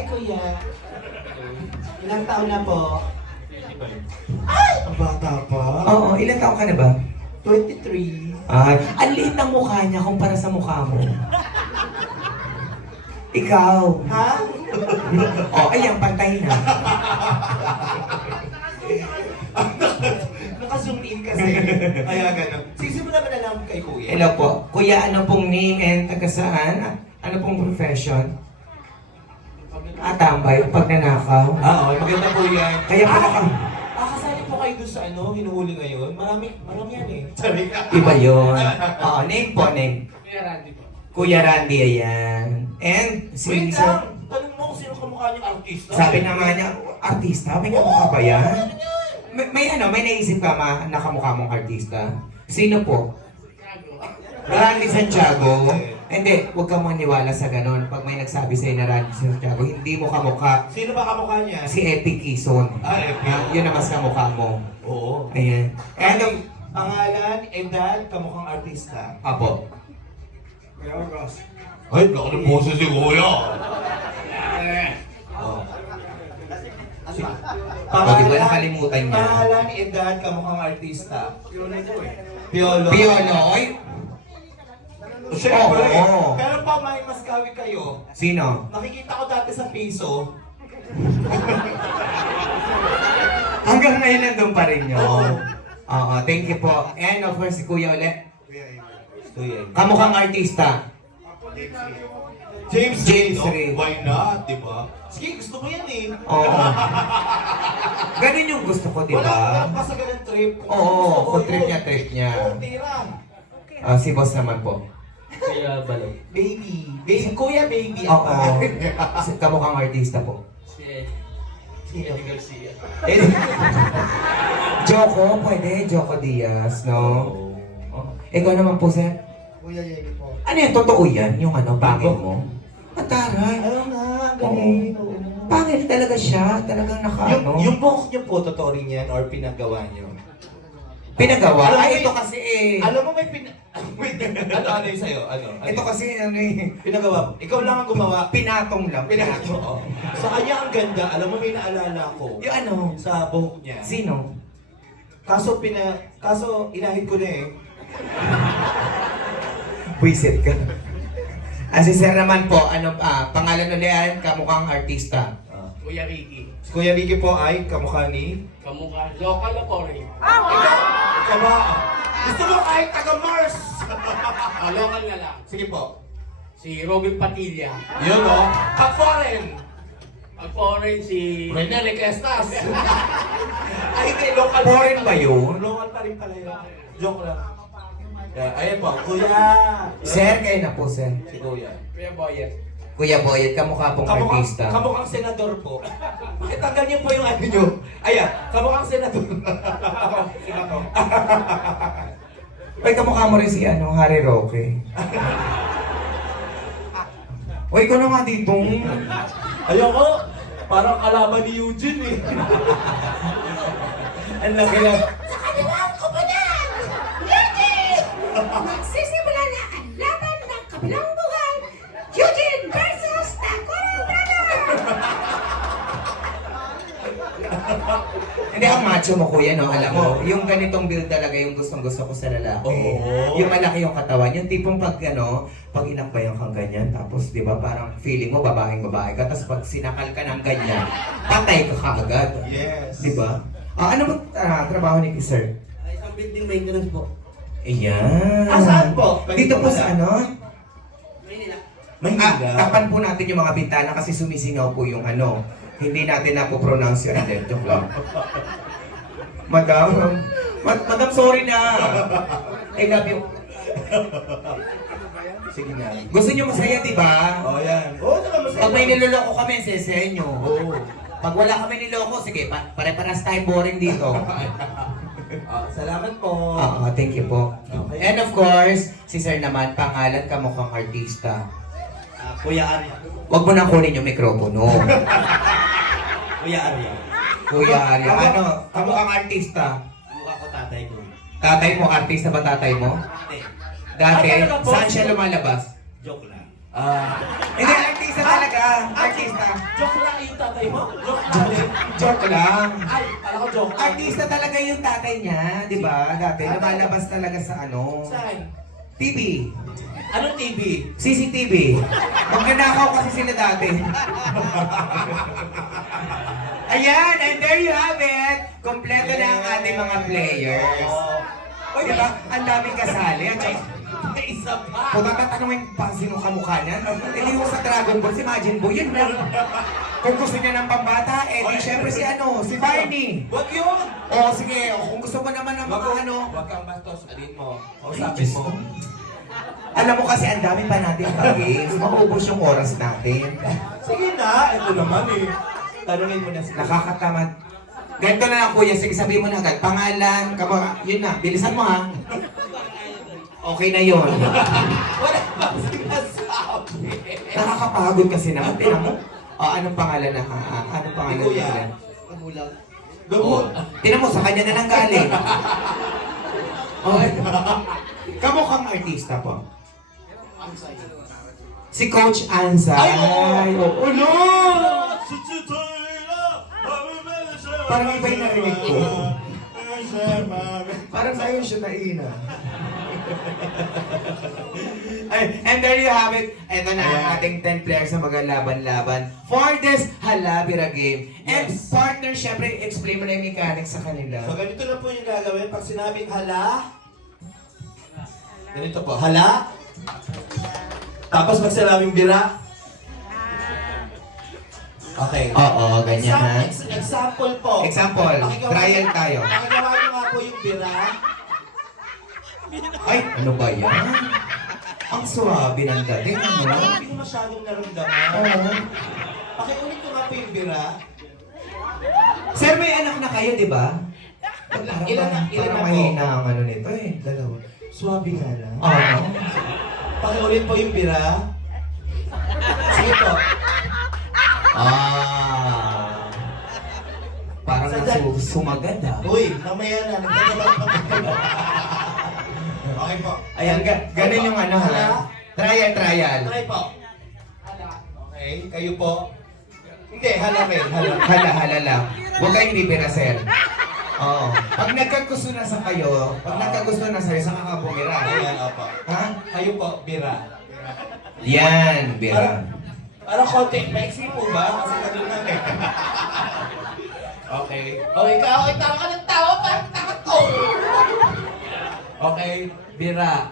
Hi, Kuya. Ilang taon na po? Ay! Ang bata pa. Oo, ilang taon ka na ba? 23. Ay, ang liit ng mukha niya kumpara sa mukha mo. Ikaw. Ha? Oh, ayan, pantay na. Naka-zoom in kasi. Kaya gano'n. Sisimulan mo na lang kay Kuya. Hello po. Kuya, ano pong name and taga saan? Ano pong profession? Tambay, pagnanakaw. Oo, maganda po yan. Kaya pala ka. Kasali po kayo doon sa hinuhuli ngayon. Marami yan eh. Sorry ka. Iba yun. Oo, name po, name. Kuya Randy po. Kuya Randy, ayan. And Wait si lang! Tanong mo kung sino kamukha niyang artista. sabi naman niya, artista? May kamukha ba yan? May naisip ka na kamukha mong artista? Sino po? Randy Santiago. Hindi, huwag kang maniwala sa ganon. Pag may nagsabi sa'yo na Randy Santiago, hindi mo kamukha. Sino ba kamukha niya? Si Epic Quezon. Epic. Yun ang mas kamukha mo. Oo. Ayan. And Ano? Pangalan, edad, kamukhang artista. apo. Ay, baka ng boses si Kuya. Oh. O, di ba nakalimutan niya? Pangalan, edad, kamukhang artista. Piolo. Piolo. Ay, Siyempre. Oo. Pero pa may mas kawi kayo. sino? Nakikita ko dati sa piso. Hanggang ngayon nandun pa rin yun. Oo. Oo, thank you po. And of course, si Kuya ulit. Kuya. Kamukhang artista. James James Ray. Ray. Why not, di ba? Sige, gusto ko yan eh. Oo. Ganun yung gusto ko, di Wala ba? pa sa ganun trip. Oo, kung trip yun. niya, trip niya. Oo, tira. Si boss naman po. Kuya Balog. Baby. Kuya baby. Oo. Kamukhang artista po. Si Eddie Garcia. Joko, pwede. Joko Diaz, no? Oh. Ikaw naman po, sir. Kuya Yegi po. Ano yan? Totoo yan? Yung pangil mo? Taray. Ayaw nga, galing. Oo. Pangil talaga siya. Talagang Yung buhok niyo po, totoo rin yan or pinagawa niyo? Pinagawa? Alam mo, Ay, ito kasi Alam mo may Wait, ano yung sa'yo? Ano? Ito kasi Pinagawa mo. Ikaw lang ang gumawa. pinatong lang. Pinato. Oo. Sa kanya ang ganda. Alam mo may naalala ko. Yung ano? Sa buhok niya. Sino? Kaso inahid ko na eh. Buisit ka. Si sir naman po, pangalan ulit yan, kamukhang artista. Kuya Ricky. Si Kuya Ricky po ay kamukha ni... Kamukha. Local na po rin. Ikaw ba? Gusto mo kahit taga-Mars! Local na lang. Sige po. Si Robin Padilla. Yun o. Pag-foreign! Pag foreign si... Rene Requestas! Ay hindi, local. Foreign ba yun? Local pa rin pala yun. Joke lang. Yeah, ayan po, Kuya! Sir, kayo na po, sir. Si Kuya. Kuya Boyet. Kuya Boyet, kamukha pong artista. Kamukhang senador po. Bakit tanggal niyo po yung ano nyo? Ayan, kamukhang senador. Sino to? Ay, kamukha mo rin si Harry Roque. O, ikaw na nga dito. Ayoko, parang kalaban ni Eugene eh. Ang laki lang. Magsisimula na ang laban ng kabilang buhay, Eugene versus Takuro Brother! Hindi, ang macho mo, kuya, no? Alam mo, yung ganitong build talaga yung gustong-gusto ko sa lalaki. Oo. Yung malaki yung katawan, yung tipong pag inakbayan kang ganyan, tapos, di ba, parang feeling mo babaeng-babae ka, tapos pag sinakal ka ng ganyan, patay ka kaagad. Yes. Di ba? Ano ba trabaho ni sir? Isang building maintenance po. Ayan. Saan po? Dito po sa Maynila. Maynila. Tapan po natin yung mga bintana kasi sumisingaw po yung hindi natin na po pronounce yun. Hindi, joke lang. Madam, madam, sorry na. I love you. Sige nga. Gusto nyo masaya, di ba? Oh, yan. Oo, naman masaya. Pag may niloloko kami, sese nyo. Oo. Pag wala kami niloko, sige, pare-paras tayo boring dito. Salamat po. Thank you po. Okay. And of course, si sir naman, pangalan kamukhang artista. Kuya Arya. Huwag mo na kunin yung mikropono. Kuya Arya. Kuya Arya, kamukhang artista? Mukha ko tatay ko. Tatay mo, artista ba tatay mo? Ate. Dati, Ay, talaga po? saan siya lumalabas? Joke lang. Hindi, artista talaga. Artista. Joke lang yung tatay mo. Joke lang. Joke lang. Ay, alam ko joke lang. Artista talaga yung tatay niya, di ba? Dati, lumalabas talaga sa ano. Saan? TV. Anong TV? CCTV. Magnanakaw kasi sila dati. Ayan, and there you have it. Kompleto na ang ating mga players. O, di ba? Ang daming kasali. At saka, May isa pa. kung tatanungin pa sino kamukha niyan, hindi yung sa Dragon Ball, si Majin Buu, yun lang. Kung gusto niya ng pambata, eh di syempre si ano, si Barney. Wag yun. O sige, o, kung gusto mo naman ng mga ano. Wag kang bastos. Alin mo. O Ay, sabi Diyos mo. ko. Alam mo kasi ang dami pa natin pag-games, maubos yung oras natin. Sige na. Ito naman eh. Tanungin mo na sila. Nakakatamad. Ganito na lang kuya, sige sabihin mo na agad. Pangalan, yun na, bilisan mo ha. Okay na yun. Wala pa sinasabi. Nakakapagod kasi naman, tinan mo. Anong pangalan na anong pangalan Kuya. nila? Magulang. Gabon. Tinan mo, sa kanya na lang galing. Okay. Kamukhang artista po. Si Coach Ansay. Ay, oo. no! Parang iba yung narinig ko. Parang sa'yo siya naina. Ay, and there you have it. Ito na ang ating 10 players na maglalaban-laban for this Halabira game. And Yes. partner, syempre, explain mo na yung mechanics sa kanila. So ganito na po yung gagawin. Pag sinabing hala, ganito po, hala. Tapos pag sinabing bira. Okay. Oo, ganyan ha. Example po. Example, Pakigawa- trial tayo. Pakigawa niyo nga po yung bira. Ay, ano ba yan? Ang suwabe ng dating, ano? Hindi ko masyadong naramdaman. Oo. Pakiulit ko nga po yung bira. Sir, may anak na kayo, di ba? Ilan na Parang po? mahina ang ano nito eh. Dalawa. Swabe nga lang. Oo. Pakiulit po yung bira. Sige po. Parang sumagad ah. Uy, mamaya na. Nagkakabang Okay po. Ayan, ganun yung ano ha. Trial. Try po. Okay, kayo po. Hindi, hala rin. Hala. Hala lang. Huwag kayong bibira, sir. Oo. Pag nagkagusto na sa kayo, pag nagkagusto na sa'yo, saan ka bumira? Ayan, opo. Ha? Kayo po, bira. Yan, bira. Parang konti, maiksi po ba? Kasi ganun lang eh. Okay. Okay, tawa ka ng tawa, parang takot ko. Okay, bira.